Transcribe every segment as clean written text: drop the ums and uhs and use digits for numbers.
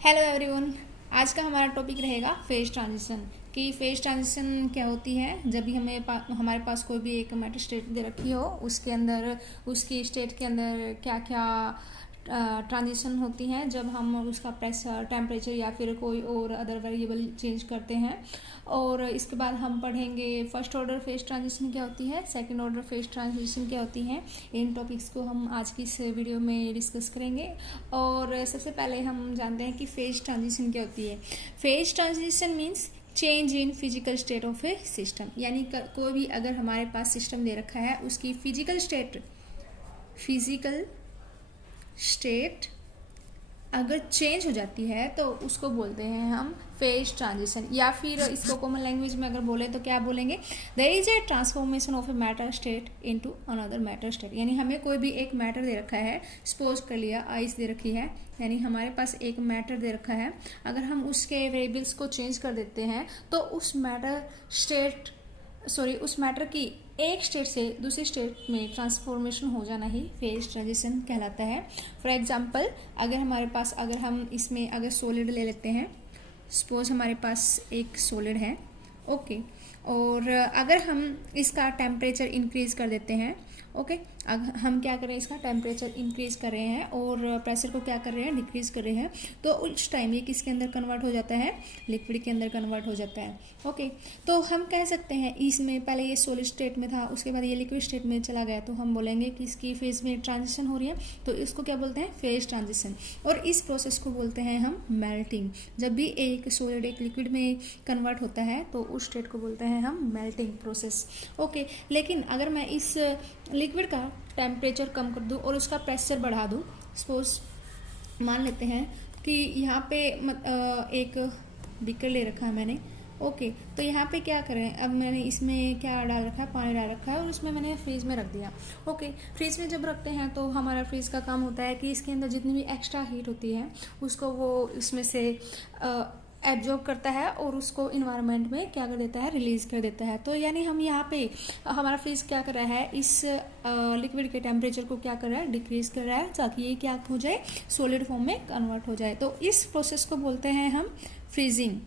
Hello everyone. आज का हमारा टॉपिक रहेगा फेज ट्रांजिशन। कि फेज ट्रांजिशन क्या होती है। जब भी हमारे पास कोई भी एक मैटर स्टेट दे रखी हो, उसके अंदर उसकी स्टेट के अंदर क्या क्या ट्रांजिशन होती हैं, जब हम उसका प्रेशर, टेम्परेचर या फिर कोई और अदर वेरिएबल चेंज करते हैं। और इसके बाद हम पढ़ेंगे फर्स्ट ऑर्डर फेज ट्रांजिशन क्या होती है, सेकंड ऑर्डर फेज ट्रांजिशन क्या होती है। इन टॉपिक्स को हम आज की इस वीडियो में डिस्कस करेंगे। और सबसे पहले हम जानते हैं कि फेज ट्रांजिशन क्या होती है। Phase transition means change in physical state of A system. यानी कोई भी अगर हमारे पास सिस्टम दे रखा है, उसकी फिजिकल स्टेट अगर चेंज हो जाती है तो उसको बोलते हैं हम फेज ट्रांजिशन। या फिर इसको कॉमन लैंग्वेज में अगर बोले तो क्या बोलेंगे, there is a transformation of a matter state into another matter state. यानी हमें कोई भी एक मैटर दे रखा है, सपोज कर लिया आइस दे रखी है, यानी हमारे पास एक मैटर दे रखा है। अगर हम उसके वेरिएबल्स को चेंज कर देते हैं तो उस मैटर की एक स्टेट से दूसरी स्टेट में ट्रांसफॉर्मेशन हो जाना ही फेज ट्रांजिशन कहलाता है। फॉर एग्जांपल, अगर हम इसमें अगर सॉलिड ले लेते हैं, सपोज हमारे पास एक सॉलिड है, ओके। और अगर हम इसका टेम्परेचर इंक्रीज कर देते हैं, ओके। हम क्या कर रहे हैं, इसका टेम्परेचर इंक्रीज कर रहे हैं और प्रेशर को क्या कर रहे हैं, डिक्रीज कर रहे हैं। तो उस टाइम ये किसके अंदर कन्वर्ट हो जाता है, लिक्विड के अंदर कन्वर्ट हो जाता है, ओके। तो हम कह सकते हैं इसमें पहले ये सॉलिड स्टेट में था, उसके बाद ये लिक्विड स्टेट में चला गया, तो हम बोलेंगे कि इसकी फेज में ट्रांजिशन हो रही है, तो इसको क्या बोलते हैं, फेज ट्रांजिशन। और इस प्रोसेस को बोलते हैं हम मेल्टिंग। जब भी एक सॉलिड एक लिक्विड में कन्वर्ट होता है तो उस स्टेट को बोलते हैं हम मेल्टिंग प्रोसेस, ओके। लेकिन अगर मैं इस लिक्विड का टेम्परेचर कम कर दूं और उसका प्रेशर बढ़ा दूं, सपोज मान लेते हैं कि यहाँ पे एक बीकर ले रखा है मैंने, ओके। तो यहाँ पे क्या करें, अब मैंने इसमें क्या डाल रखा है, पानी डाल रखा है और उसमें मैंने फ्रीज में रख दिया, ओके। फ्रीज में जब रखते हैं तो हमारा फ्रीज का काम होता है कि इसके अंदर जितनी भी एक्स्ट्रा हीट होती है उसको वो इसमें से एब्जॉर्ब करता है और उसको इन्वायरमेंट में क्या कर देता है, रिलीज कर देता है। तो यानी हम यहाँ पे हमारा फ्रीज क्या कर रहा है, इस लिक्विड के टेम्परेचर को क्या कर रहा है, डिक्रीज कर रहा है, ताकि ये क्या हो जाए, सॉलिड फॉर्म में कन्वर्ट हो जाए। तो इस प्रोसेस को बोलते हैं हम फ्रीजिंग,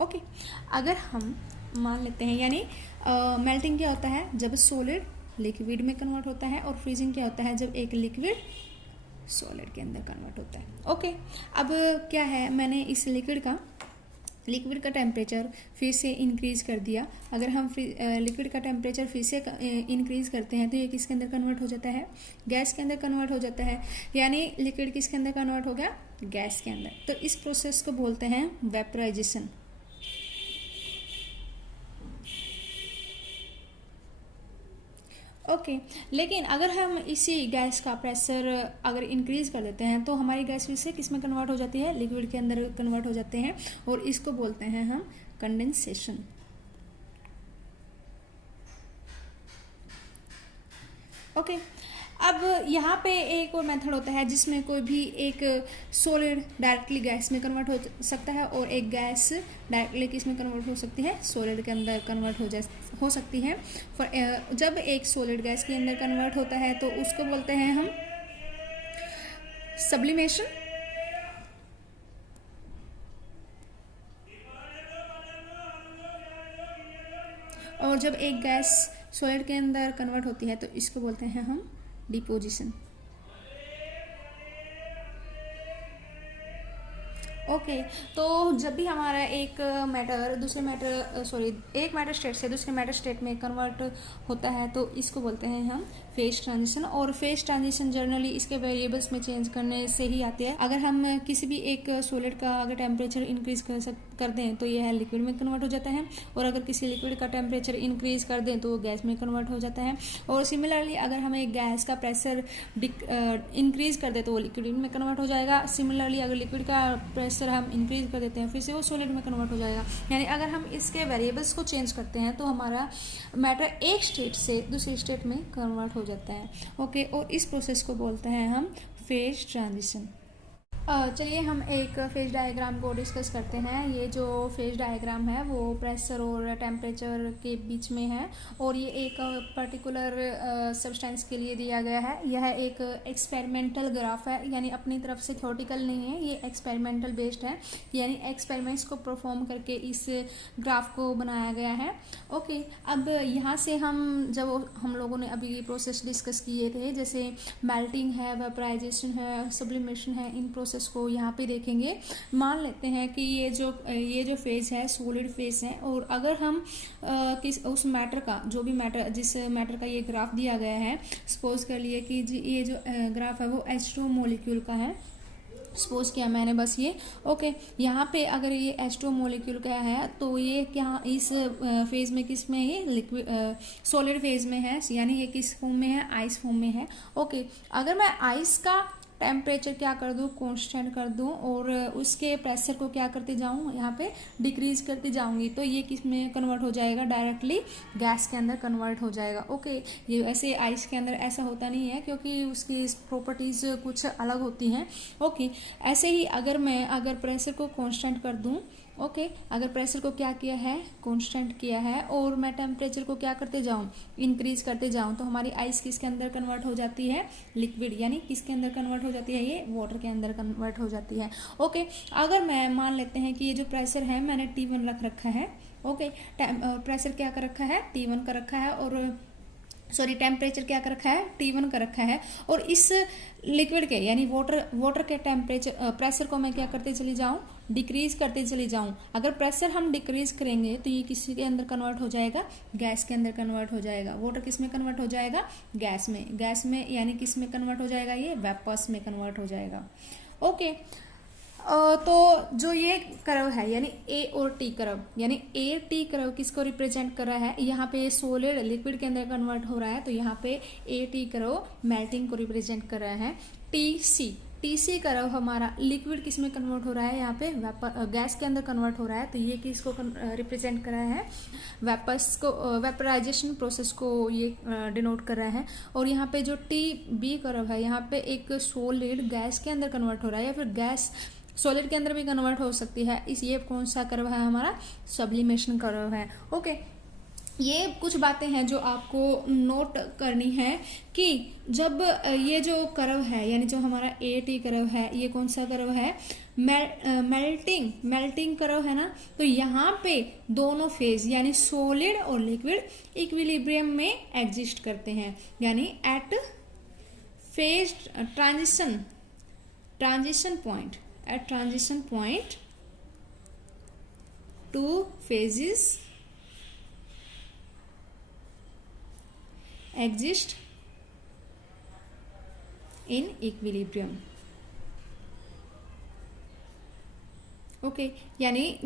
ओके। अगर हम मान लेते हैं, यानी मेल्टिंग क्या होता है, जब सॉलिड लिक्विड में कन्वर्ट होता है, और फ्रीजिंग क्या होता है, जब एक लिक्विड सॉलिड के अंदर कन्वर्ट होता है, ओके। अब क्या है, मैंने इस लिक्विड का टेम्परेचर फिर से इंक्रीज कर दिया। अगर हम लिक्विड का टेम्परेचर फिर से इंक्रीज करते हैं तो ये किसके अंदर कन्वर्ट हो जाता है, गैस के अंदर कन्वर्ट हो जाता है। यानी लिक्विड किसके अंदर कन्वर्ट हो गया, गैस के अंदर। तो इस प्रोसेस को बोलते हैं वेपराइजेशन, ओके। लेकिन अगर हम इसी गैस का प्रेशर अगर इंक्रीज कर देते हैं तो हमारी गैस फिर से किस में कन्वर्ट हो जाती है, लिक्विड के अंदर कन्वर्ट हो जाते हैं, और इसको बोलते हैं हम कंडेंसेशन, ओके। अब यहाँ पे एक और मेथड होता है जिसमें कोई भी एक सॉलिड डायरेक्टली गैस में कन्वर्ट हो सकता है और एक गैस डायरेक्टली किस में कन्वर्ट हो सकती है, सॉलिड के अंदर कन्वर्ट हो सकती है। जब एक सॉलिड गैस के अंदर कन्वर्ट होता है तो उसको बोलते हैं हम सब्लिमेशन, और जब एक गैस सॉलिड के अंदर कन्वर्ट होती है तो इसको बोलते हैं हम डिपोजिशन, ओके। तो जब भी हमारा एक मैटर स्टेट से दूसरे मैटर स्टेट में कन्वर्ट होता है तो इसको बोलते हैं हम फेज ट्रांजिशन। और फेज ट्रांजिशन जनरली इसके वेरिएबल्स में चेंज करने से ही आती है। अगर हम किसी भी एक सॉलिड का अगर टेम्परेचर इंक्रीज कर दें तो यह लिक्विड में कन्वर्ट हो जाता है, और अगर किसी लिक्विड का टेम्परेचर इंक्रीज कर दें तो गैस में कन्वर्ट हो जाता है। और सिमिलरली अगर हम एक गैस का प्रेशर इंक्रीज कर दें तो वो लिक्विड में कन्वर्ट हो जाएगा। सिमिलरली अगर लिक्विड का प्रेशर हम इंक्रीज कर देते हैं फिर से वो सॉलिड में कन्वर्ट हो जाएगा। यानी अगर हम इसके वेरिएबल्स को चेंज करते हैं तो हमारा मैटर एक स्टेट से दूसरी स्टेट में कन्वर्ट हो जाता है, ओके। और इस प्रोसेस को बोलते हैं हम फेज ट्रांजिशन। चलिए हम एक फेज डायग्राम को डिस्कस करते हैं। ये जो फेज डायग्राम है वो प्रेशर और टेम्परेचर के बीच में है और ये एक पर्टिकुलर सब्सटेंस के लिए दिया गया है। यह एक एक्सपेरिमेंटल ग्राफ है, यानी अपनी तरफ से थ्योरेटिकल नहीं है, ये एक्सपेरिमेंटल बेस्ड है, यानी एक्सपेरिमेंट्स को परफॉर्म करके इस ग्राफ को बनाया गया है। ओके, अब यहाँ से हम लोगों ने अभी ये प्रोसेस डिस्कस किए थे, जैसे मेल्टिंग है, वेपराइजेशन है, सब्लिमेशन है, इन प्रोसेस को यहाँ पे देखेंगे। मान लेते हैं कि ये जो फेज है सॉलिड फेज है, और अगर हम उस मैटर का, जो भी मैटर, जिस मैटर का ये ग्राफ दिया गया है, सपोज कर लिए कि ये जो ग्राफ है वो H2 मॉलिक्यूल का है, सपोज किया मैंने बस ये। ओके, यहाँ पे अगर ये H2 मॉलिक्यूल का है तो ये क्या इस फेज में किस में, ये लिक्विड सॉलिड फेज में है, यानी ये किस फॉर्म में है, आइस फॉर्म में है। ओके, अगर मैं आइस का टेम्परेचर क्या कर दूँ, कांस्टेंट कर दूँ, और उसके प्रेशर को क्या करते जाऊँ, यहाँ पे डिक्रीज करते जाऊँगी, तो ये किस में कन्वर्ट हो जाएगा, डायरेक्टली गैस के अंदर कन्वर्ट हो जाएगा। ओके, ये ऐसे आइस के अंदर ऐसा होता नहीं है क्योंकि उसकी प्रॉपर्टीज़ कुछ अलग होती हैं। ओके, ऐसे ही अगर प्रेशर को कांस्टेंट कर दूँ, ओके, अगर प्रेशर को क्या किया है, कांस्टेंट किया है, और मैं टेम्परेचर को क्या करते जाऊँ, इंक्रीज करते जाऊँ, तो हमारी आइस किसके अंदर कन्वर्ट हो जाती है, लिक्विड, यानी किसके अंदर कन्वर्ट हो जाती है, ये वाटर के अंदर कन्वर्ट हो जाती है। ओके, अगर मैं मान लेते हैं कि ये जो प्रेशर है मैंने T1 रखा है। ओके, प्रेशर क्या कर रखा है, T1 का रखा है, और टेम्परेचर क्या कर रखा है, T1 का रखा है, और इस लिक्विड के यानी वाटर के प्रेशर को मैं क्या करते चली जाऊं, डिक्रीज करते चली जाऊं। अगर प्रेशर हम डिक्रीज करेंगे तो ये किसी के अंदर कन्वर्ट हो जाएगा, गैस के अंदर कन्वर्ट हो जाएगा। वाटर किस में कन्वर्ट हो जाएगा, गैस में, यानी किस में कन्वर्ट हो जाएगा, ये वेपर्स में कन्वर्ट हो जाएगा। ओके, तो जो ये कर्व है यानी ए और टी कर्व, यानी ए टी कर्व किसको रिप्रेजेंट कर रहा है, यहाँ पे सॉलिड लिक्विड के अंदर कन्वर्ट हो रहा है, तो यहाँ पे ए टी कर्व मेल्टिंग को रिप्रेजेंट कर रहा है। टी सी कर्व हमारा लिक्विड किस में कन्वर्ट हो रहा है, यहाँ पे गैस के अंदर कन्वर्ट हो रहा है, तो ये किसको रिप्रेजेंट कर रहा है, वेपर्स को, वेपराइजेशन प्रोसेस को ये डिनोट कर रहा है। और यहाँ पे जो टी बी कर्व है, यहाँ पे एक सॉलिड गैस के अंदर कन्वर्ट हो रहा है, या फिर गैस सॉलिड के अंदर भी कन्वर्ट हो सकती है। ये कौन सा कर्व है, हमारा सब्लिमेशन कर्व है। ओके, ये कुछ बातें हैं जो आपको नोट करनी है कि जब ये जो कर्व है, यानी जो हमारा ए टी कर्व है, ये कौन सा कर्व है, मेल्टिंग कर्व है ना, तो यहाँ पे दोनों फेज यानी सॉलिड और लिक्विड इक्विलिब्रियम में एग्जिस्ट करते हैं, यानी at phase transition point, at transition point two phases exist in equilibrium। Okay, यानी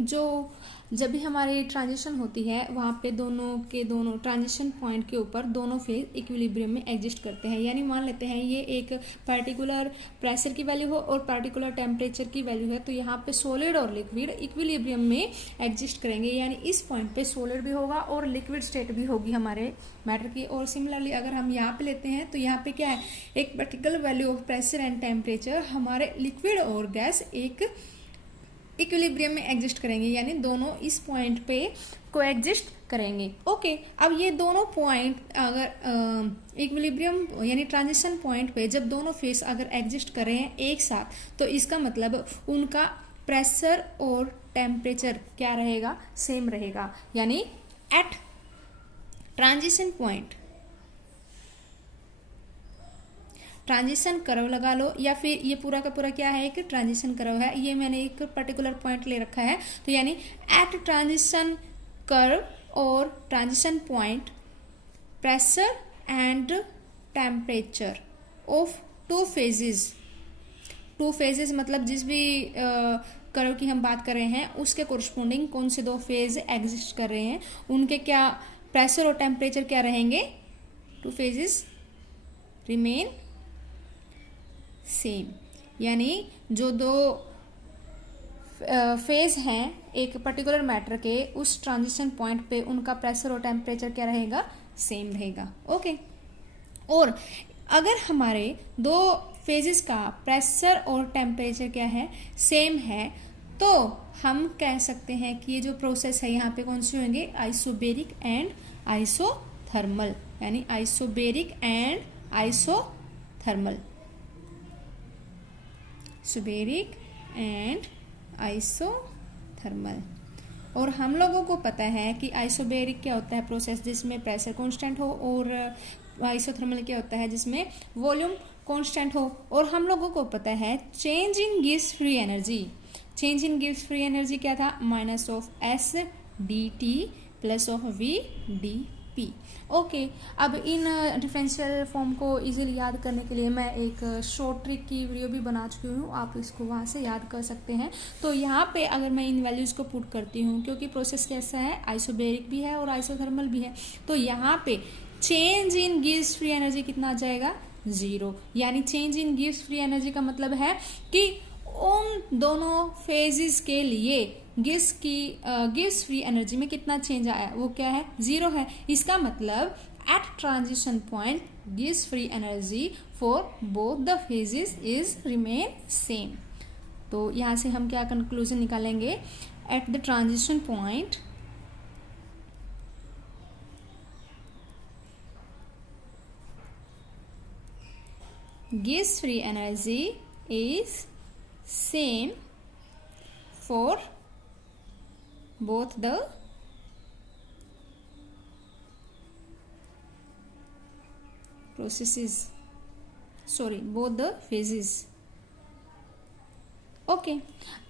जब भी हमारी ट्रांजिशन होती है वहाँ पे दोनों ट्रांजिशन पॉइंट के ऊपर दोनों फेज इक्विलिब्रियम में एग्जिस्ट करते हैं। यानी मान लेते हैं ये एक पर्टिकुलर प्रेशर की वैल्यू हो और पर्टिकुलर टेम्परेचर की वैल्यू है, तो यहाँ पे सॉलिड और लिक्विड इक्विलिब्रियम में एग्जिस्ट करेंगे, यानी इस पॉइंट पे सॉलिड भी होगा और लिक्विड स्टेट भी होगी हमारे मैटर की। और सिमिलरली अगर हम यहाँ पे लेते हैं तो यहाँ पे क्या है, एक particular value of pressure and temperature, हमारे लिक्विड और गैस एक इक्विलिब्रियम में एग्जिस्ट करेंगे, यानी दोनों इस पॉइंट पे को एग्जिस्ट करेंगे। ओके, अब ये दोनों पॉइंट अगर इक्विलिब्रियम यानी ट्रांजिशन पॉइंट पे जब दोनों फेस अगर एग्जिस्ट कर रहे हैं एक साथ, तो इसका मतलब उनका प्रेशर और टेम्परेचर क्या रहेगा, सेम रहेगा। यानी at transition point, transition curve लगा लो, या फिर ये पूरा का पूरा क्या है, एक ट्रांजिशन कर्व है, ये मैंने एक पर्टिकुलर पॉइंट ले रखा है, तो यानी एट ट्रांजिशन कर्व और transition point pressure and temperature of two phases, मतलब जिस भी कर्व की हम बात कर रहे हैं उसके कोरस्पोंडिंग कौन से दो फेज एग्जिस्ट कर रहे हैं, उनके क्या प्रेशर और टेम्परेचर क्या रहेंगे, टू फेजेस रिमेन सेम। यानी जो दो फेज हैं एक पर्टिकुलर मैटर के, उस ट्रांजिशन पॉइंट पे उनका प्रेशर और टेम्परेचर क्या रहेगा, सेम रहेगा। ओके, और अगर हमारे दो फेजेस का प्रेशर और टेम्परेचर क्या है, सेम है, तो हम कह सकते हैं कि ये जो प्रोसेस है यहाँ पे कौन से होंगे, आइसोबेरिक एंड आइसोथर्मल, यानी isobaric and isothermal, isobaric and isothermal. और हम लोगों को पता है कि आइसोबेरिक क्या होता है, प्रोसेस जिसमें प्रेशर कांस्टेंट हो, और आइसोथर्मल क्या होता है जिसमें वॉल्यूम कांस्टेंट हो। और हम लोगों को पता है change in gives free energy, change in gives free energy क्या था, minus of S D T plus of V D P. Okay, अब इन डिफरेंशियल फॉर्म को इजीली याद करने के लिए मैं एक शॉर्ट ट्रिक की वीडियो भी बना चुकी हूँ, आप इसको वहाँ से याद कर सकते हैं। तो यहाँ पे अगर मैं इन वैल्यूज़ को पुट करती हूँ, क्योंकि प्रोसेस कैसा है, आइसोबेरिक भी है और आइसोथर्मल भी है, तो यहाँ पे change in gives free energy कितना आ जाएगा, 0। यानी change in gives free energy का मतलब है कि उन दोनों फेजेस के लिए गिव्स फ्री एनर्जी में कितना चेंज आया, वो क्या है, 0 है। इसका मतलब एट ट्रांजिशन पॉइंट गिव्स free energy for both the phases is remain same. तो यहाँ से हम क्या कंक्लूजन निकालेंगे, एट द ट्रांजिशन पॉइंट गिव्स free energy is same for both the processes, sorry both the phases। Okay,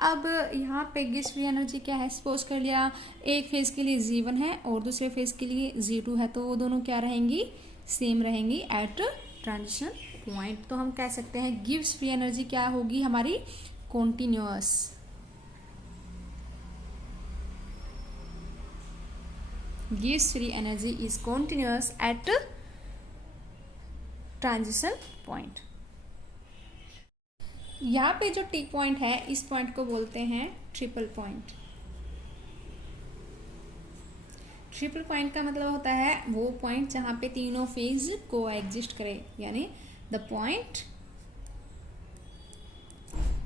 अब यहाँ पे गिव्स फ्री एनर्जी क्या है, सपोज कर लिया एक फेज के लिए G1 है और दूसरे फेज के लिए G2 है, तो वो दोनों क्या रहेंगी, सेम रहेंगी एट ट्रांजिशन पॉइंट। तो हम कह सकते हैं गिव्स फ्री एनर्जी क्या होगी हमारी, कॉन्टिन्यूअस। गिव्स free energy is continuous at transition point. यहाँ पे जो टी पॉइंट है, इस पॉइंट को बोलते हैं ट्रिपल पॉइंट। ट्रिपल पॉइंट का मतलब होता है वो पॉइंट जहां पे तीनों फेज को एग्जिस्ट करे, यानी the point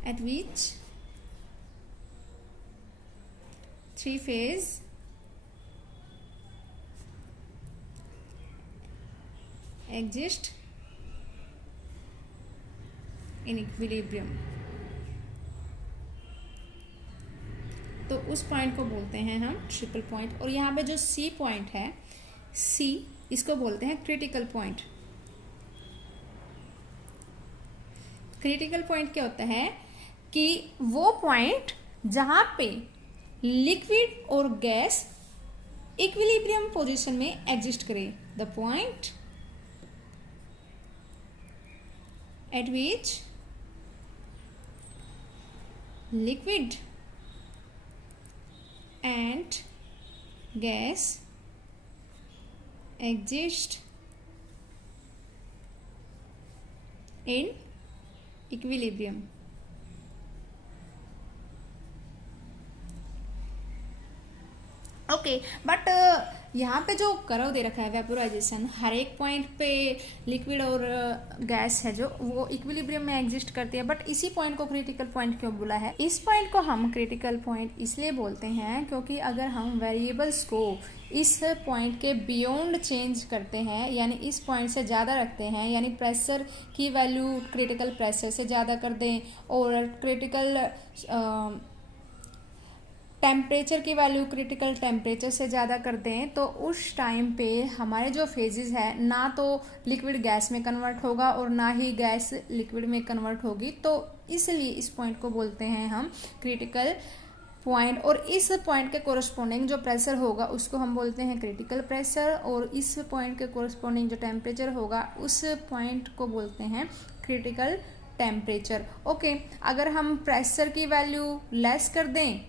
at which three phase exist in equilibrium। तो उस पॉइंट को बोलते हैं हम ट्रिपल पॉइंट। और यहाँ पे जो सी पॉइंट है, सी, इसको बोलते हैं क्रिटिकल पॉइंट। क्रिटिकल पॉइंट क्या होता है कि वो पॉइंट जहां पे लिक्विड और गैस इक्विलिब्रियम पोजीशन में एग्जिस्ट करे, the point eight which liquid and gas exist in equilibrium. Okay, but यहाँ पे जो कर्व दे रखा है वेपोराइजेशन, हर एक पॉइंट पे लिक्विड और गैस है जो वो इक्विलिब्रियम में एग्जिस्ट करती है, बट इसी पॉइंट को क्रिटिकल पॉइंट क्यों बोला है? इस पॉइंट को हम क्रिटिकल पॉइंट इसलिए बोलते हैं क्योंकि अगर हम वेरिएबल्स को इस पॉइंट के बियॉन्ड चेंज करते हैं, यानी इस पॉइंट से ज़्यादा रखते हैं, यानी प्रेशर की वैल्यू क्रिटिकल प्रेशर से ज़्यादा कर दें और क्रिटिकल टेम्परेचर की वैल्यू क्रिटिकल टेम्परेचर से ज़्यादा कर दें, तो उस टाइम पे हमारे जो फेजेस है ना तो लिक्विड गैस में कन्वर्ट होगा और ना ही गैस लिक्विड में कन्वर्ट होगी। तो इसलिए इस पॉइंट को बोलते हैं हम क्रिटिकल पॉइंट। और इस पॉइंट के कोरस्पोंडिंग जो प्रेशर होगा उसको हम बोलते हैं क्रिटिकल प्रेशर, और इस पॉइंट के कोरस्पोंडिंग जो टेम्परेचर होगा उस पॉइंट को बोलते हैं क्रिटिकल टेम्परेचर। ओके, अगर हम प्रेशर की वैल्यू लेस कर दें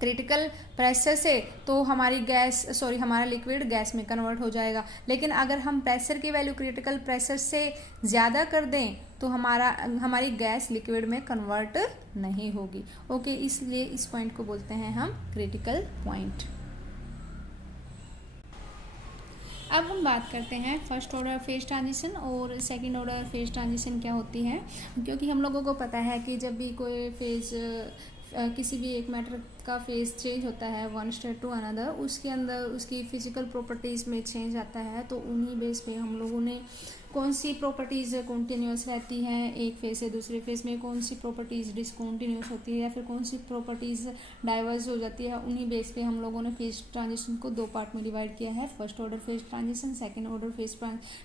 क्रिटिकल प्रेशर से तो हमारा लिक्विड गैस में कन्वर्ट हो जाएगा, लेकिन अगर हम प्रेशर की वैल्यू क्रिटिकल प्रेशर से ज़्यादा कर दें तो हमारी गैस लिक्विड में कन्वर्ट नहीं होगी। ओके, इसलिए इस पॉइंट को बोलते हैं हम क्रिटिकल पॉइंट। अब हम बात करते हैं फर्स्ट ऑर्डर फेज ट्रांजिशन और सेकंड ऑर्डर फेज ट्रांजिशन क्या होती है, क्योंकि हम लोगों को पता है कि जब भी कोई फेज किसी भी एक मैटर का फेज चेंज होता है वन स्टेट टू अनदर, उसके अंदर उसकी फिजिकल प्रॉपर्टीज़ में चेंज आता है, तो उन्हीं बेस पे हम लोगों ने कौन सी प्रॉपर्टीज़ कंटिन्यूस रहती हैं एक फेज से दूसरे फेज में, कौन सी प्रॉपर्टीज़ डिसकंटिन्यूस होती है या फिर कौन सी प्रॉपर्टीज़ डाइवर्स हो जाती है, उन्हीं बेस पे हम लोगों ने फेज ट्रांजिशन को दो पार्ट में डिवाइड किया है। First order phase transition, second order phase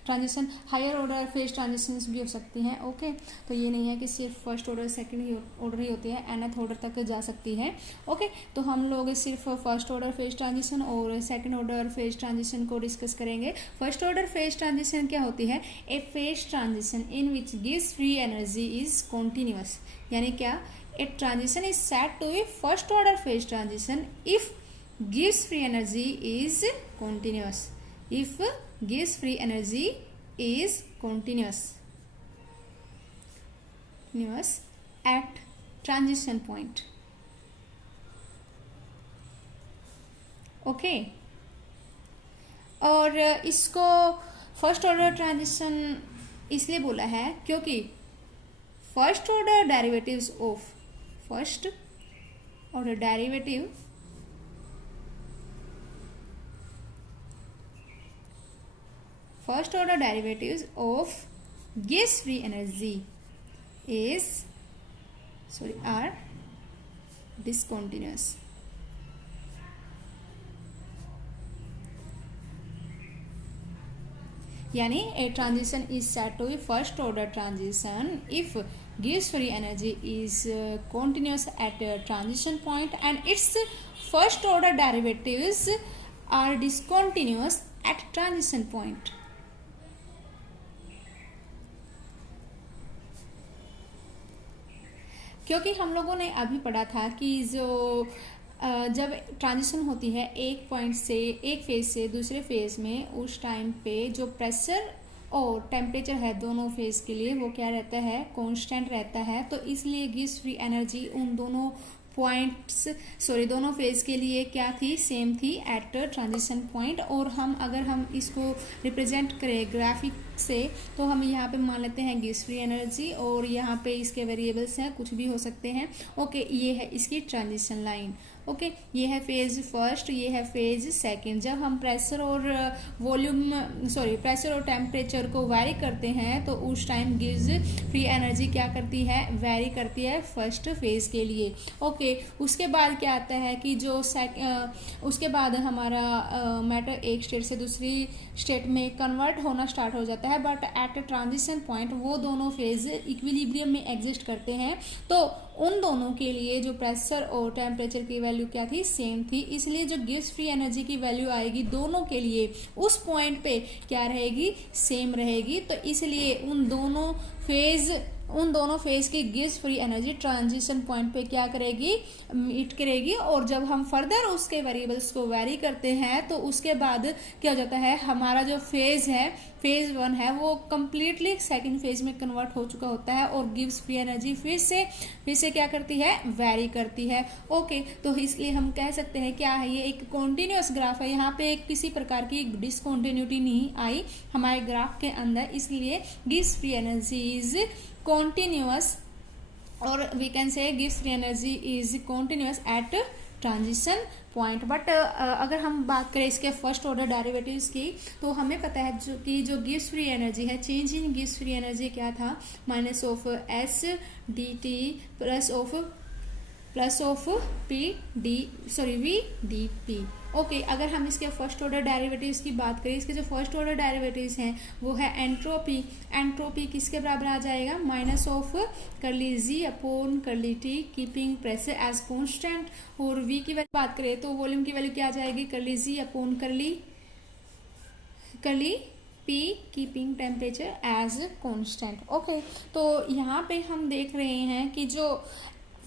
transition, higher order phase transition भी हो सकती हैं। ओके, तो ये नहीं है कि सिर्फ फर्स्ट ऑर्डर सेकेंड ऑर्डर ही होती है, nth ऑर्डर तक जा सकती है। ओके, तो हम लोग सिर्फ फर्स्ट ऑर्डर फेज ट्रांजिशन और सेकंड ऑर्डर फेज ट्रांजिशन को डिस्कस करेंगे। फर्स्ट ऑर्डर फेज ट्रांजिशन क्या होती है? A phase transition in which गिव्स फ्री एनर्जी इज कॉन्टिन्यूस। यानी क्या? A transition is said to be first order phase transition if गिव्स free energy is continuous. If गिव्स free energy is continuous at transition point. Okay, और इसको first order transition इसलिए बोला है क्योंकि first order derivatives of first order derivatives of गिव्स free energy are discontinuous. यानी a transition is said to be first order transition if gives free energy is continuous at a transition point and its first order derivatives are discontinuous at transition point. क्योंकि हम लोगों ने अभी पढ़ा था कि जो जब ट्रांजिशन होती है एक पॉइंट से एक फेज से दूसरे फेज में, उस टाइम पे जो प्रेशर और टेम्परेचर है दोनों फेज के लिए वो क्या रहता है? कांस्टेंट रहता है। तो इसलिए गिव्स फ्री एनर्जी उन दोनों दोनों फेज के लिए क्या थी? सेम थी एट ट्रांजिशन पॉइंट। और अगर हम इसको रिप्रेजेंट करें ग्राफिक से तो हम यहाँ पे मान लेते हैं गिव्स फ्री एनर्जी और यहाँ पे इसके वेरिएबल्स हैं, कुछ भी हो सकते हैं। ओके, ये है इसकी ट्रांजिशन लाइन। ओके, ये है फेज फर्स्ट, ये है फेज सेकंड। जब हम प्रेशर और टेम्परेचर को वेरी करते हैं तो उस टाइम गिव्स फ्री एनर्जी क्या करती है? वेरी करती है फर्स्ट फेज के लिए। ओके, उसके बाद क्या आता है कि उसके बाद हमारा मैटर एक स्टेट से दूसरी स्टेट में कन्वर्ट होना स्टार्ट हो जाता है, बट एट ट्रांजिशन पॉइंट वो दोनों फेज इक्विलिब्रियम में एग्जिस्ट करते हैं। तो उन दोनों के लिए जो प्रेशर और टेम्परेचर की वैल्यू क्या थी? सेम थी। इसलिए जो गिव्स फ्री एनर्जी की वैल्यू आएगी दोनों के लिए उस पॉइंट पे क्या रहेगी? सेम रहेगी। तो इसलिए उन दोनों फेज की gives free energy transition point पे क्या करेगी? मीट करेगी। और जब हम फर्दर उसके वेरिएबल्स को वेरी करते हैं तो उसके बाद क्या हो जाता है? हमारा जो फेज वन है वो कंप्लीटली सेकंड फेज में कन्वर्ट हो चुका होता है और गिव्स फ्री एनर्जी फिर से क्या करती है? वेरी करती है। ओके, तो इसलिए हम कह सकते हैं क्या है? ये एक कॉन्टिन्यूस ग्राफ है। यहाँ पे किसी प्रकार की डिसकॉन्टिन्यूटी नहीं आई हमारे ग्राफ के अंदर, इसलिए gives free energy is continuous or we can say gives free energy is continuous at transition point. But अगर हम बात करें इसके फर्स्ट ऑर्डर डेरिवेटिव्स की तो हमें पता है जो गिव्स फ्री एनर्जी है, change in gives free energy क्या था? Minus of S D T plus of V D P. Okay, अगर हम इसके फर्स्ट ऑर्डर डेरिवेटिव्स की बात करें, इसके जो फर्स्ट ऑर्डर डेरिवेटिव्स हैं वो है एंट्रोपी। एंट्रोपी किसके बराबर आ जाएगा? Minus of curly G upon curly T keeping pressure as constant. और वी की वैल्यू बात करें तो वॉल्यूम की वैल्यू क्या आ जाएगी? Curly G upon curly P keeping temperature as constant. Okay, तो यहाँ पे हम देख रहे हैं कि जो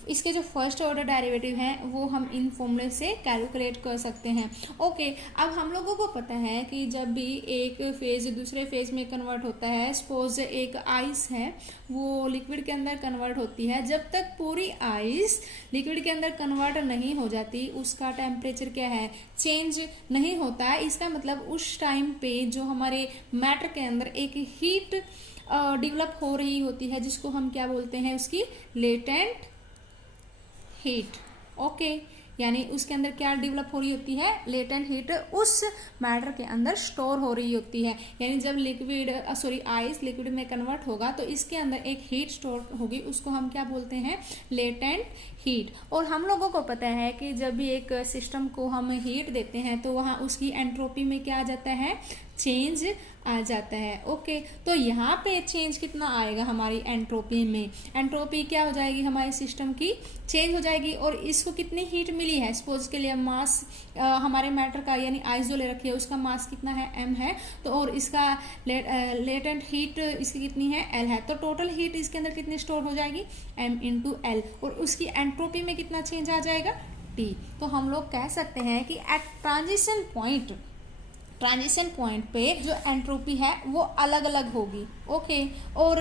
इसके जो फर्स्ट ऑर्डर डेरिवेटिव हैं वो हम इन फॉर्मूले से कैलकुलेट कर सकते हैं। ओके, अब हम लोगों को पता है कि जब भी एक फेज दूसरे फेज में कन्वर्ट होता है, सपोज एक आइस है वो लिक्विड के अंदर कन्वर्ट होती है, जब तक पूरी आइस लिक्विड के अंदर कन्वर्ट नहीं हो जाती उसका टेम्परेचर क्या है, चेंज नहीं होता है। इसका मतलब उस टाइम पे जो हमारे मैटर के अंदर एक हीट डेवलप हो रही होती है जिसको हम क्या बोलते हैं, उसकी लेटेंट हीट। ओके, यानी उसके अंदर क्या डेवलप हो रही होती है, लेटेंट हीट उस मैटर के अंदर स्टोर हो रही होती है। यानी जब आइस लिक्विड में कन्वर्ट होगा तो इसके अंदर एक हीट स्टोर होगी, उसको हम क्या बोलते हैं, लेटेंट हीट। और हम लोगों को पता है कि जब भी एक सिस्टम को हम हीट देते हैं तो वहाँ उसकी एंट्रोपी में क्या आ जाता है, चेंज आ जाता है। ओके, तो यहाँ पे चेंज कितना आएगा हमारी एंट्रोपी में, एंट्रोपी क्या हो जाएगी हमारे सिस्टम की, चेंज हो जाएगी। और इसको कितनी हीट मिली है, सपोज के लिए मास हमारे मैटर का यानी आइस जो ले रखी है उसका मास कितना है, m है, तो और इसका लेटेंट हीट इसकी कितनी है, l है, तो टोटल हीट इसके अंदर कितनी स्टोर हो जाएगी, m इंटू एल, और उसकी एंट्रोपी में कितना चेंज आ जाएगा, T। तो हम लोग कह सकते हैं कि एट ट्रांजिशन पॉइंट पे जो एंट्रोपी है वो अलग अलग होगी। ओके, और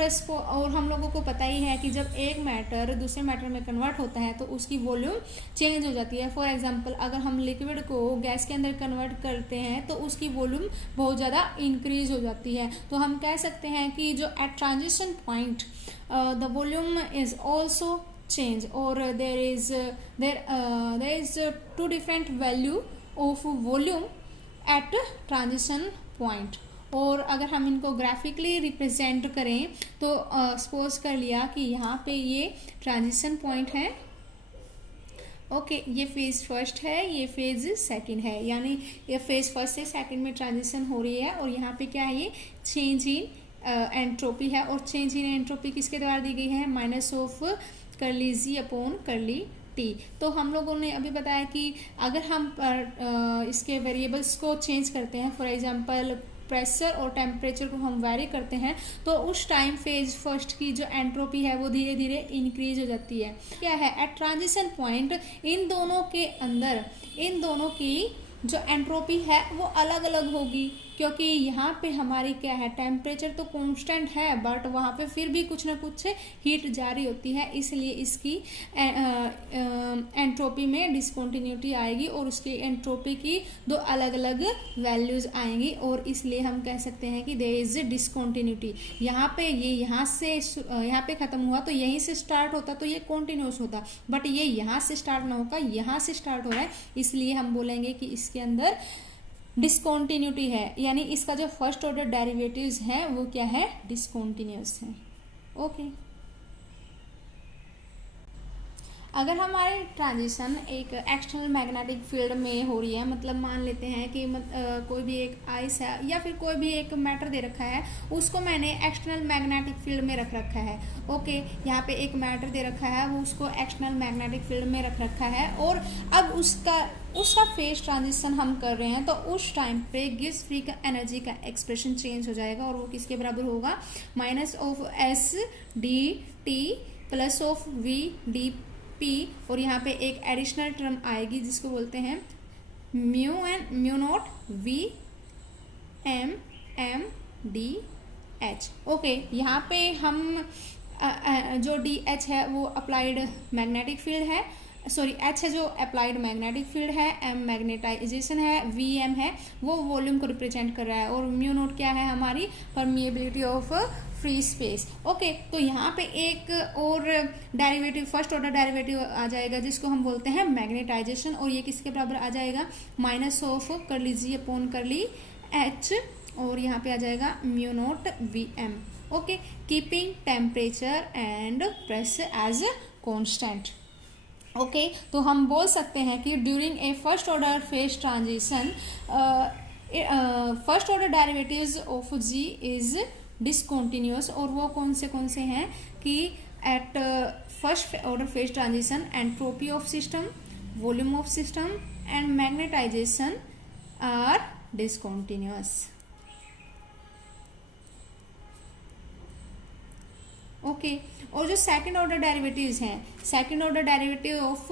हम लोगों को पता ही है कि जब एक मैटर दूसरे मैटर में कन्वर्ट होता है तो उसकी वॉल्यूम चेंज हो जाती है। फॉर एग्जांपल अगर हम लिक्विड को गैस के अंदर कन्वर्ट करते हैं तो उसकी वॉल्यूम बहुत ज़्यादा इंक्रीज हो जाती है। तो हम कह सकते हैं कि जो at transition point the volume is also change, or there is two different value of volume at transition point। और अगर हम इनको ग्राफिकली रिप्रेजेंट करें तो सपोज कर लिया कि यहाँ पे ये ट्रांजिशन पॉइंट है। ओके, ये फेज फर्स्ट है, ये फेज सेकंड है, यानी ये फेज फर्स्ट से सेकंड में ट्रांजिशन हो रही है। और यहाँ पे क्या है, ये चेंज इन एंट्रोपी है, और चेंज इन एंट्रोपी किसके द्वारा दी गई है, minus of curly G upon curly T. तो हम लोगों ने अभी बताया कि अगर हम इसके वेरिएबल्स को चेंज करते हैं, फॉर एग्जांपल प्रेशर और टेम्परेचर को हम वेरी करते हैं, तो उस टाइम फेज फर्स्ट की जो एंट्रोपी है वो धीरे धीरे इंक्रीज हो जाती है। क्या है, एट ट्रांजिशन पॉइंट इन दोनों की जो एंट्रोपी है वो अलग अलग होगी, क्योंकि यहाँ पे हमारी क्या है, टेम्परेचर तो कांस्टेंट है बट वहाँ पे फिर भी कुछ ना कुछ हीट जारी होती है, इसलिए इसकी एंट्रोपी में डिसकंटिन्यूटी आएगी और उसकी एंट्रोपी की दो अलग अलग वैल्यूज आएंगी, और इसलिए हम कह सकते हैं कि देयर इज डिसकंटिन्यूटी। यहाँ पे ये यहाँ पे खत्म हुआ तो यहीं से स्टार्ट होता तो ये कॉन्टिन्यूस होता, बट ये यहाँ से स्टार्ट ना होगा, यहाँ से स्टार्ट हो रहा है, इसलिए हम बोलेंगे कि इसके अंदर डिसकंटिन्यूटी है, यानी इसका जो फर्स्ट ऑर्डर डेरिवेटिव्स हैं वो क्या है, डिसकंटिन्यूअस है। ओके, अगर हमारी ट्रांजिशन एक एक्सटर्नल मैग्नेटिक फील्ड में हो रही है, मतलब मान लेते हैं कि कोई भी एक आइस है या फिर कोई भी एक मैटर दे रखा है, उसको मैंने एक्सटर्नल मैग्नेटिक फील्ड में रख रखा है। ओके, यहाँ पे एक मैटर दे रखा है, वो उसको एक्सटर्नल मैग्नेटिक फील्ड में रख रखा है, और अब उसका फेज ट्रांजिशन हम कर रहे हैं, तो उस टाइम पे गिब्स फ्री का एनर्जी का एक्सप्रेशन चेंज हो जाएगा, और वो किसके बराबर होगा, minus of S D T plus of V D P, और यहाँ पे एक एडिशनल टर्म आएगी जिसको बोलते हैं mu naught V M M D H. Okay, यहाँ पे हम जो डी एच है वो अप्लाइड मैग्नेटिक फील्ड है, सॉरी एच है जो अप्लाइड मैग्नेटिक फील्ड है, एम मैग्नेटाइजेशन है, वी एम है वो वॉल्यूम को रिप्रेजेंट कर रहा है, और म्यू नोट क्या है, हमारी permeability of free space. Okay, तो यहाँ पे एक और डेरिवेटिव फर्स्ट ऑर्डर डेरिवेटिव आ जाएगा जिसको हम बोलते हैं मैग्नेटाइजेशन, और ये किसके बराबर आ जाएगा, minus of curly G upon करली एच, और यहाँ पे आ जाएगा mu naught V M. Okay, keeping temperature and pressure as constant. Okay, तो हम बोल सकते हैं कि during a first order phase transition first order derivatives of G is discontinuous, और वो कौन से हैं कि at first order phase transition entropy of system, volume of system and magnetization are discontinuous. Okay. और जो सेकंड ऑर्डर डेरिवेटिव्स हैं, second order derivative of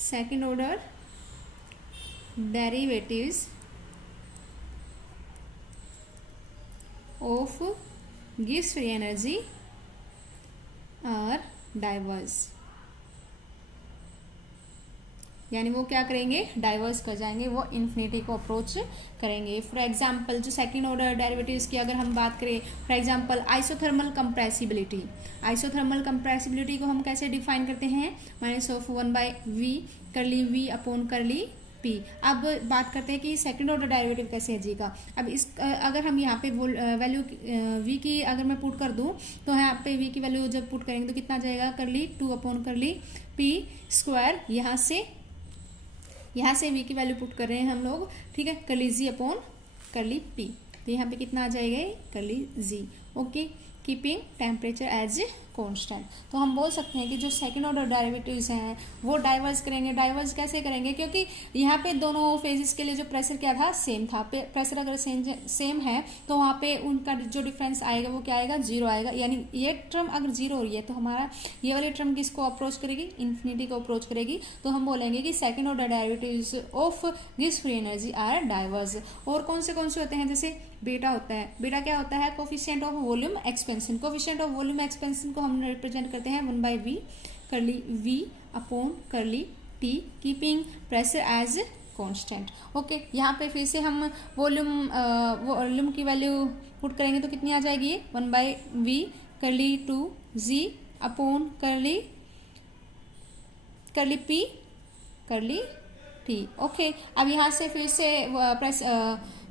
second order derivatives of गिव्स फ्री एनर्जी आर डाइवर्स, यानी वो क्या करेंगे, diverse कर जाएंगे, वो इन्फिनिटी को अप्रोच करेंगे। फॉर एग्जांपल जो सेकंड ऑर्डर डेरिवेटिव्स की अगर हम बात करें, for example isothermal compressibility, isothermal compressibility को हम कैसे डिफाइन करते हैं, -1/v करली v अपॉन करली p। अब बात करते हैं कि सेकंड ऑर्डर डेरिवेटिव कैसे है जी का। अब इस अगर हम यहाँ पे वैल्यू v की अगर मैं पुट कर दूं, तो यहाँ पे v की वैल्यू जब पुट करेंगे तो कितना जाएगा, करली 2 अपॉन करली p स्क्वायर, यहाँ से v की वैल्यू पुट कर रहे हैं हम लोग, ठीक है, करली z अपॉन करली p, तो यहाँ पे कितना आ जाएगा, curly z। Okay, keeping temperature as constant. तो हम बोल सकते हैं कि जो सेकंड ऑर्डर डेरिवेटिव्स हैं वो डाइवर्स करेंगे। डाइवर्स कैसे करेंगे, क्योंकि यहाँ पे दोनों फेजेस के लिए जो प्रेशर क्या था, सेम था। प्रेशर अगर सेम है तो वहाँ पे उनका जो डिफरेंस आएगा वो क्या आएगा, 0 आएगा। यानी ये टर्म अगर 0 हो रही है तो हमारा ये वाली टर्म किसको अप्रोच करेगी, इन्फिनिटी को अप्रोच करेगी। तो हम बोलेंगे कि सेकंड ऑर्डर डेरिवेटिव्स ऑफ गिव्स फ्री एनर्जी आर डाइवर्स। और कौन से होते हैं, जैसे बीटा होता है। बीटा क्या होता है, coefficient of volume expansion. Coefficient of volume expansion को हम रिप्रेजेंट करते हैं 1/v curly v upon curly t, keeping pressure as constant. Okay, यहाँ पे फिर से हम वॉल्यूम की वैल्यू पुट करेंगे तो कितनी आ जाएगी, 1/v करली 2g अपॉन करली p करली t। ओके, अब यहाँ से फिर से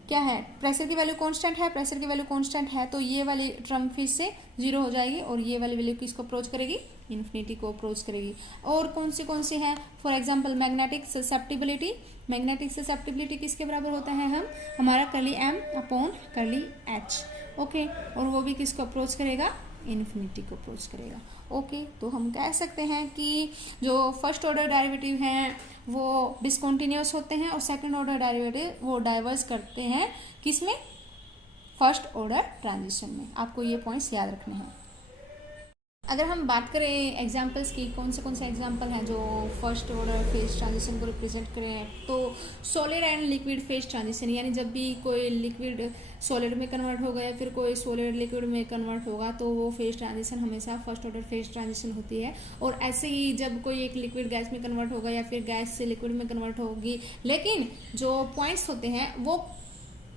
क्या है, प्रेशर की वैल्यू कांस्टेंट है, प्रेशर की वैल्यू कांस्टेंट है तो ये वाली टर्म फिर से 0 हो जाएगी और ये वाली वैल्यू किसको अप्रोच करेगी, इन्फिनिटी को अप्रोच करेगी। और कौन सी है, for example magnetic susceptibility. Magnetic susceptibility किसके बराबर होता है, हमारा करली m अपॉन करली h। ओके, और वो भी किसको अप्रोच करेगा, इन्फिनिटी को अप्रोच करेगा। ओके, तो हम कह सकते हैं कि जो फर्स्ट ऑर्डर डेरिवेटिव हैं वो डिसकंटिन्यूअस होते हैं और सेकंड ऑर्डर डेरिवेटिव वो डाइवर्स करते हैं, किसमें, फर्स्ट ऑर्डर ट्रांजिशन में। आपको ये पॉइंट्स याद रखने हैं। अगर हम बात करें एग्जाम्पल्स की, कौन से एग्जाम्पल हैं जो फर्स्ट ऑर्डर फेज ट्रांजिशन को रिप्रेजेंट करें, तो solid and liquid phase transition, यानी जब भी कोई लिक्विड सॉलिड में कन्वर्ट होगा या फिर कोई सॉलिड लिक्विड में कन्वर्ट होगा तो वो फेज ट्रांजिशन हमेशा फर्स्ट ऑर्डर फेज ट्रांजिशन होती है। और ऐसे ही जब कोई एक लिक्विड गैस में कन्वर्ट होगा या फिर गैस से लिक्विड में कन्वर्ट होगी, लेकिन जो पॉइंट्स होते हैं वो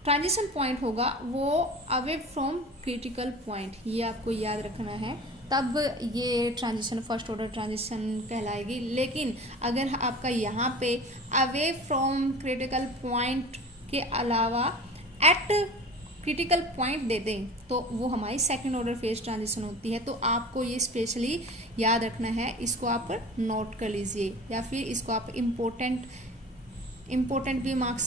ट्रांजिशन पॉइंट होगा वो अवे फ्रॉम क्रिटिकल पॉइंट, ये आपको याद रखना है, तब ये ट्रांजिशन फर्स्ट ऑर्डर ट्रांजिशन कहलाएगी। लेकिन अगर आपका यहाँ पे अवे फ्रॉम क्रिटिकल पॉइंट के अलावा एट क्रिटिकल पॉइंट दे दें तो वो हमारी सेकंड ऑर्डर फेज ट्रांजिशन होती है। तो आपको ये स्पेशली याद रखना है, इसको आप नोट कर लीजिए या फिर इसको आप इम्पोर्टेंट भी मार्क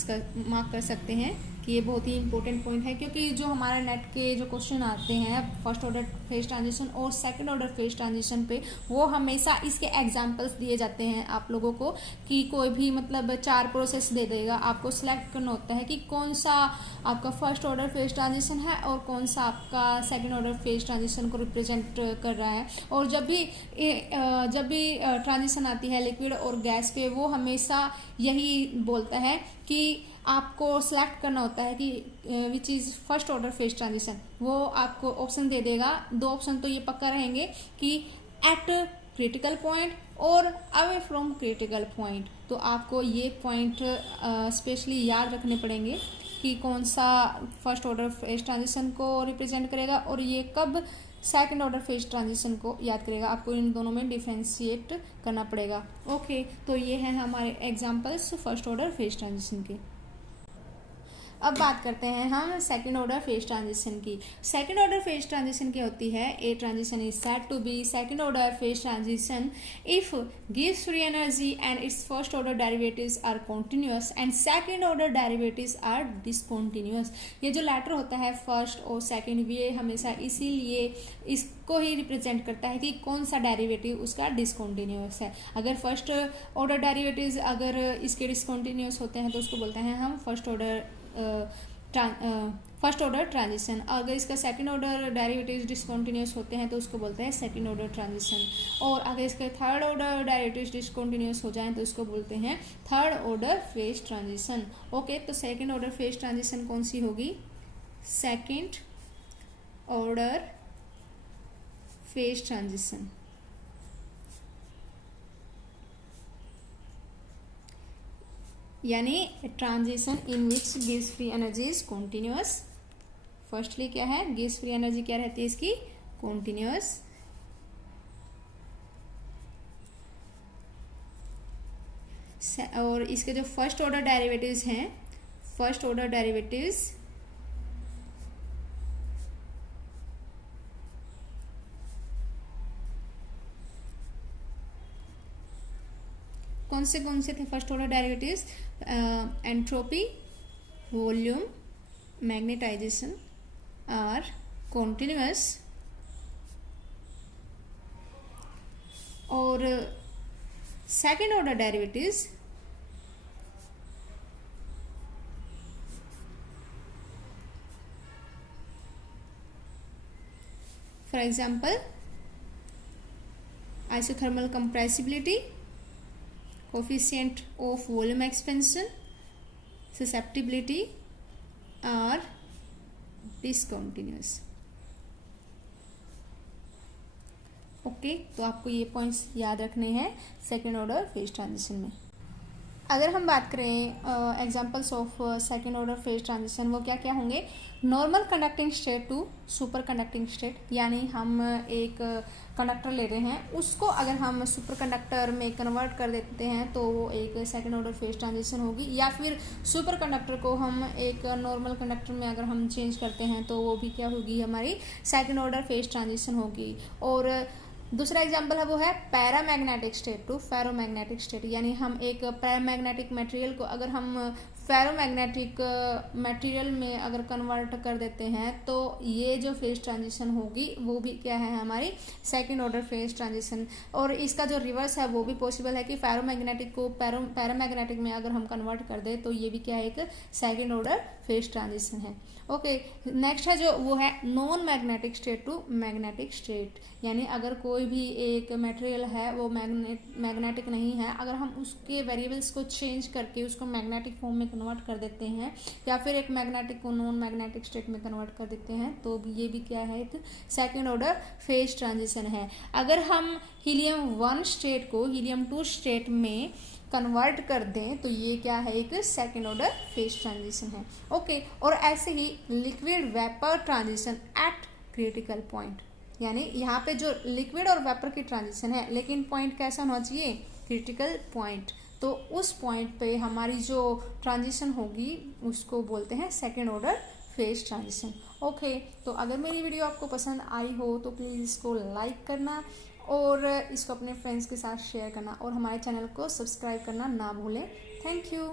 कर सकते हैं कि ये बहुत ही इंपॉर्टेंट पॉइंट है, क्योंकि जो हमारे नेट के जो क्वेश्चन आते हैं फर्स्ट ऑर्डर फेज ट्रांजिशन और सेकंड ऑर्डर फेज ट्रांजिशन पे, वो हमेशा इसके एग्जांपल्स दिए जाते हैं आप लोगों को, कि कोई भी मतलब 4 प्रोसेस दे देगा, आपको सिलेक्ट करना होता है कि कौन सा आपका फर्स्ट ऑर्डर फेज ट्रांजिशन है और कौन सा आपका सेकंड ऑर्डर फेज ट्रांजिशन को रिप्रेजेंट कर रहा है। और जब भी ट्रांजिशन आती है लिक्विड और गैस पे, वो हमेशा यही बोलता है कि आपको सिलेक्ट करना होता है कि which is first order phase transition. वो आपको ऑप्शन दे देगा, 2 ऑप्शन तो ये पक्का रहेंगे कि एट क्रिटिकल पॉइंट और अवे फ्रॉम क्रिटिकल पॉइंट। तो आपको ये पॉइंट स्पेशली याद रखने पड़ेंगे कि कौन सा फर्स्ट ऑर्डर फेज ट्रांजिशन को रिप्रेजेंट करेगा और ये कब सेकंड ऑर्डर फेज ट्रांजिशन को याद करेगा। आपको इन दोनों में डिफ्रेंशिएट करना पड़ेगा। ओके, तो ये हैं हमारे examples first order phase transition के। अब बात करते हैं हम सेकंड ऑर्डर फेज ट्रांजिशन की। सेकंड ऑर्डर फेज ट्रांजिशन क्या होती है, a transition is said to be second order phase transition if गिव्स free energy and its first order derivatives are continuous and second order derivatives are discontinuous. ये जो letter होता है first और second, ये हमेशा इसीलिए इसको ही रिप्रेजेंट करता है कि कौन सा डेरिवेटिव उसका डिसकॉन्टिन्यूअस है। अगर फर्स्ट ऑर्डर डेरिवेटिव्स अगर इसके डिसकॉन्टिन्यूअस होते हैं तो उसको बोलते हैं हम first order first order transition. अगर इसका सेकंड ऑर्डर डेरिवेटिव्स डिसकंटिन्यूअस होते हैं तो उसको बोलते हैं सेकंड ऑर्डर ट्रांजिशन, और अगर इसके थर्ड ऑर्डर डेरिवेटिव्स डिसकंटिन्यूअस हो जाएं तो उसको बोलते हैं third order phase transition. Okay, तो सेकंड ऑर्डर फेज ट्रांजिशन कौन सी होगी? Second order phase transition. यानी ट्रांजिशन इन विच गिव्स free energy is continuous. Firstly क्या है, गिव्स फ्री एनर्जी क्या रहती है इसकी? कॉन्टिन्यूअस। और इसके जो फर्स्ट ऑर्डर डेरिवेटिव्स हैं, फर्स्ट ऑर्डर डेरिवेटिव्स कौन से थे first order derivatives? Entropy, volume, magnetisation are continuous, और second order derivatives for example isothermal compressibility, coefficient of volume expansion, susceptibility are discontinuous। Okay, तो आपको ये पॉइंट्स याद रखने हैं सेकेंड ऑर्डर फेज ट्रांजिशन में। अगर हम बात करें examples of second order phase transition, वो क्या क्या होंगे? Normal conducting state to super conducting state, यानी हम एक कंडक्टर ले रहे हैं, उसको अगर हम सुपर कंडक्टर में कन्वर्ट कर देते हैं तो वो एक सेकेंड ऑर्डर फेज ट्रांजिशन होगी। या फिर सुपर कंडक्टर को हम एक नॉर्मल कंडक्टर में अगर हम चेंज करते हैं तो वो भी क्या होगी? हमारी सेकेंड ऑर्डर फेज ट्रांजिशन होगी। और दूसरा एग्जाम्पल है वो है paramagnetic state to ferromagnetic state, यानी हम एक पैरामैग्नेटिक मटेरियल को अगर हम फेरोमैग्नेटिक मटेरियल में अगर कन्वर्ट कर देते हैं तो ये जो फेज ट्रांजिशन होगी वो भी क्या है? हमारी सेकंड ऑर्डर फेज ट्रांजिशन। और इसका जो रिवर्स है वो भी पॉसिबल है कि फेरोमैग्नेटिक को पैरामैग्नेटिक में अगर हम कन्वर्ट कर दें तो ये भी क्या है? एक सेकंड ऑर्डर फेज ट्रांजिशन है। ओके, नेक्स्ट है जो वो है non magnetic state to magnetic state, यानी अगर कोई भी एक मटेरियल है वो मैग्नेटिक नहीं है, अगर हम उसके वेरिएबल्स को चेंज करके उसको मैग्नेटिक फॉर्म में कन्वर्ट कर देते हैं या फिर एक मैग्नेटिक को नॉन मैग्नेटिक स्टेट में कन्वर्ट कर देते हैं तो ये भी क्या है? एक सेकेंड ऑर्डर फेज ट्रांजिशन है। अगर हम हीलियम 1 स्टेट को हीलियम 2 स्टेट में कन्वर्ट कर दें तो ये क्या है? एक सेकेंड ऑर्डर फेज ट्रांजिशन है। ओके, और ऐसे ही liquid vapour transition at critical point, यानी यहाँ पे जो लिक्विड और वेपर की ट्रांजिशन है लेकिन पॉइंट कैसा होना चाहिए? Critical point. तो उस पॉइंट पे हमारी जो ट्रांजिशन होगी उसको बोलते हैं second order phase transition. Okay, तो अगर मेरी वीडियो आपको पसंद आई हो तो प्लीज़ इसको लाइक करना और इसको अपने फ्रेंड्स के साथ शेयर करना और हमारे चैनल को सब्सक्राइब करना ना भूलें। Thank you.